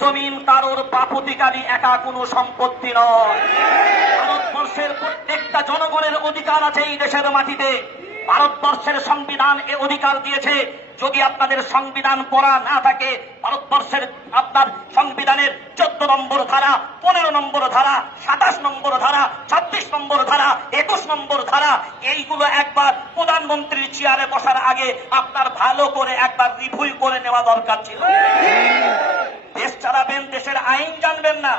জমিন কারোর বাপুতিকারী একা কোনো সম্পত্তি নয়। ভারতবর্ষের প্রত্যেকটা জনগণের অধিকার আছে এই দেশের মাটিতে। ভারতবর্ষের সংবিধান এ অধিকার দিয়েছে। যদি আপনাদের সংবিধান পড়া না থাকে, ভারতবর্ষের আপনার সংবিধানের চোদ্দ নম্বর ধারা, পনেরো নম্বর ধারা, সাতাশ নম্বর ধারা, ছাব্বিশ নম্বর ধারা, একুশ নম্বর ধারা, এইগুলো একবার প্রধানমন্ত্রীর চেয়ারে বসার আগে আপনার ভালো করে একবার রিভিউ করে নেওয়া দরকার ছিল। দেশের আইন জানবেন না।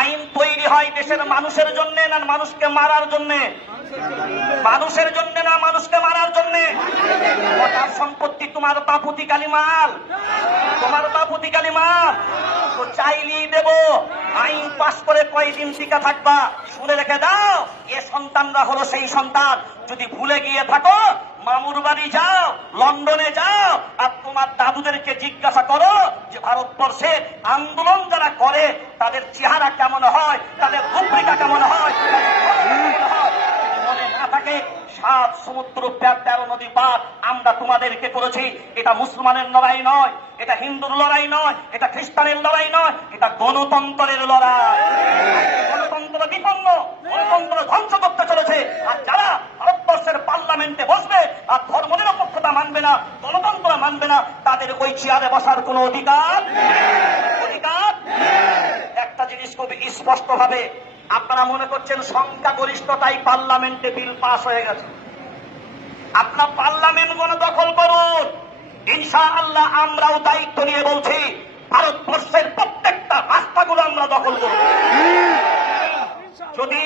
আইন তৈরি হয় দেশের মানুষের জন্য না মানুষকে মারার জন্য? মানুষের জন্য না মানুষকে মারার জন্য? তার সম্পত্তি তোমার বাপুতি কালিমাল তোমার বাপুতি কালী চাইলেই দেব। আইন পাশ করে কয়দিন টিকা থাকবা? শুনে রেখে দাও, এ সন্তানরা হলো সেই সন্তান। যদি ভুলে গিয়ে থাকো, মামুর বাড়ি যাও, লন্ডনে যাও, আর তোমার দাদুদেরকে জিজ্ঞাসা করো যে ভারতবর্ষে আন্দোলন যারা করে, তাদের চেহারা কেমন হয়, তাদের ভূমিকা কেমন হয় তাদের ভাষা কেমন হয়? যদি মনে না থাকে সাত সমুদ্র তেরো নদী পার আমরা তোমাদেরকে করেছি। এটা মুসলমানের লড়াই নয়, এটা হিন্দুর লড়াই নয়, এটা খ্রিস্টানের লড়াই নয়, এটা গণতন্ত্রের লড়াই। গণতন্ত্র বিপন্ন, গণতন্ত্র ধ্বংস করতে চলেছে। আর যারা ভারতবর্ষের পার্লামেন্টে বসবে আর ধর্ম নিরপেক্ষতা মানবে না, গণতন্ত্র মানবে না, তাদের ওই চেয়ারে বসার কোনো অধিকার? অধিকার? একটা জিনিস খুব স্পষ্ট ভাবে আপনারা মনে করছেন সংখ্যাগরিষ্ঠতাই পার্লামেন্টে বিল পাস হয়ে গেছে? আপনার পার্লামেন্ট দখল করুন। ইনশা আল্লাহ আমরাও দায়িত্ব নিয়ে বলছি, ভারতবর্ষের প্রত্যেকটা রাস্তাগুলো আমরা দখল করব। যদি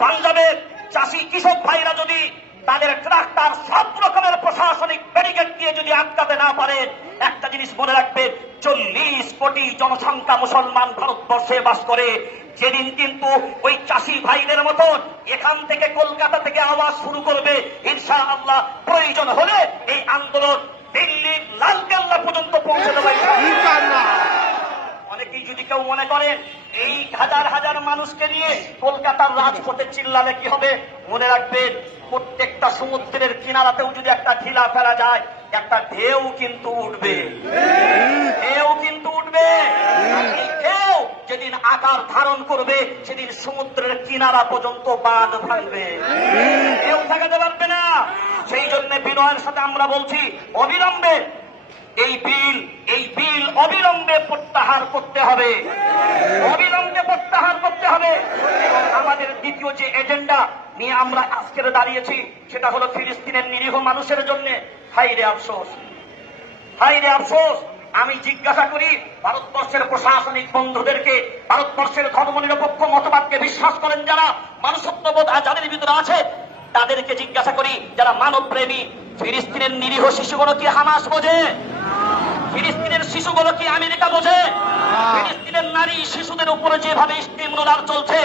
পাঞ্জাবের চাষি কৃষক ভাইরা যদি তাদের ট্রাক্টর সব রকমের প্রশাসনিক ব্যারিকেড দিয়ে যদি আটকাতে না পারে, একটা জিনিস মনে রাখবে চল্লিশ কোটি জনসংখ্যা মুসলমান ভারতবর্ষে বাস করে। যেদিন কিন্তু ওই চাষি ভাইদের মতন এখান থেকে কলকাতা থেকে আওয়াজ শুরু করবে। ইনশা আল্লাহ প্রয়োজন হলে এই আন্দোলন দিল্লির লালকেল্লা পর্যন্ত পৌঁছে দেবে অনেকেই যদি কেউ মনে করেন এই হাজার হাজার মানুষকে নিয়ে কলকাতার রাজপথে চিল্লালে কি হবে? মনে রাখবেন প্রত্যেকটা সমুদ্রের কিনারাতেও যদি একটা ঢিলা ফেলা যায় একটা ঢেউ কিন্তু উঠবে। ঢেউ কিন্তু উঠবে আর এই ঢেউ যেদিন আকার ধারণ করবে, সেদিন সমুদ্রের কিনারা পর্যন্ত বাঁধ ভাঙবে। ঢেউ থাকাতে পারবে না। সেই জন্য বিনয়ের সাথে আমরা বলছি, অবিলম্বে এই বিল এই বিল অবিলম্বে প্রত্যাহার করতে হবে। অবিলম্বে প্রত্যাহার করতে হবে। আমাদের দ্বিতীয় যে এজেন্ডা নিয়ে আমরা আজকের দাঁড়িয়েছি, সেটা হলো ফিলিস্তিনের নিরীহ মানুষের জন্য। হাইরে আফসোস। হাইরে আফসোস। আমি জিজ্ঞাসা করি ভারতবর্ষের প্রশাসনিক বন্ধুদেরকে ভারতবর্ষের ধর্মনিরপেক্ষ মতবাদকে বিশ্বাস করেন যারা মানুষত্ববোধ যাদের ভিতরে আছে তাদেরকে জিজ্ঞাসা করি যারা মানব প্রেমী ফিলিস্তিনের নিরীহ শিশুগুলো কি হামাস বোঝে? ফিলিস্তিনের শিশুগুলো কি আমেরিকা বোঝে? শিশুদের উপরে যেভাবে স্টিম চলছে,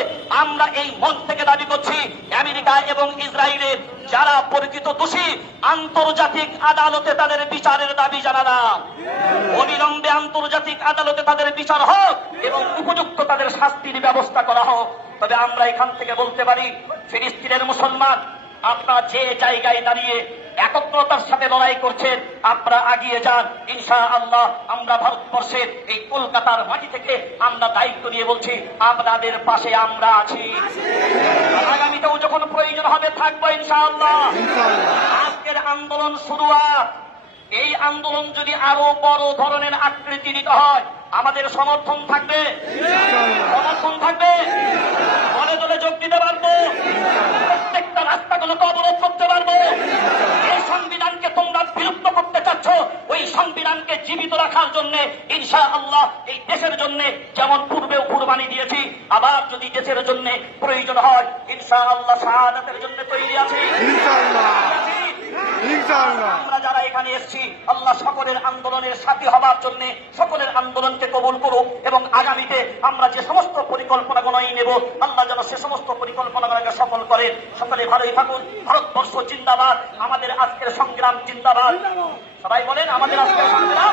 আমরা এই মন থেকে দাবি করছি, আমেরিকা এবং ইসরায়েলের যারা পরিচিত দোষী, আন্তর্জাতিক আদালতে তাদের বিচারের দাবি জানালাম। অবিলম্বে আন্তর্জাতিক আদালতে তাদের বিচার হোক এবং উপযুক্ত তাদের শাস্তির ব্যবস্থা করা হোক। তবে আমরা এখান থেকে বলতে পারি, ফিলিস্তিনের মুসলমান, আপনার যে জায়গায় দাঁড়িয়ে একত্রতার সাথে লড়াই করছেন। আপনারা আগিয়ে যান। ইনশা আল্লাহ আমরা ভারতবর্ষের এই কলকাতার মাটি থেকে আমরা দায়িত্ব নিয়ে বলছি আপনাদের পাশে আমরা আছি। আগামীতেও যখন প্রয়োজন হবে থাকব ইনশা আল্লাহ আজকের আন্দোলন শুরুয়াত এই আন্দোলন যদি আরও বড় ধরনের আকৃতি নিতে হয় আমাদের সমর্থন থাকবে। সমর্থন থাকবে। দলে দলে যোগ দিতে পারব। প্রত্যেকটা রাস্তাগুলোকে অবরোধ করতে পারব। জীবিত রাখার জন্য ইনশা আল্লাহ এই দেশের জন্য যেমন পূর্বেও কুরবানি দিয়েছি আবার যদি দেশের জন্য প্রয়োজন হয় ইনশা আল্লাহ শাহাদাতের জন্য তৈরি আছি। আমরা যারা এখানে এসেছি আল্লাহ সকলের আন্দোলনের সাথী হবার জন্য সকলের আন্দোলনকে কবুল করুক এবং আগামীতে আমরা যে সমস্ত পরিকল্পনা পরিকল্পনাগুলোই নেব আল্লাহ পরিকল্পনাগুলোকে সফল করেন। সকলে ভালোই থাকুন। ভারতবর্ষ জিন্দাবাদ। আমাদের আজকের সংগ্রাম চিন্তাবাদ সবাই বলেন আমাদের আজকের সংগ্রাম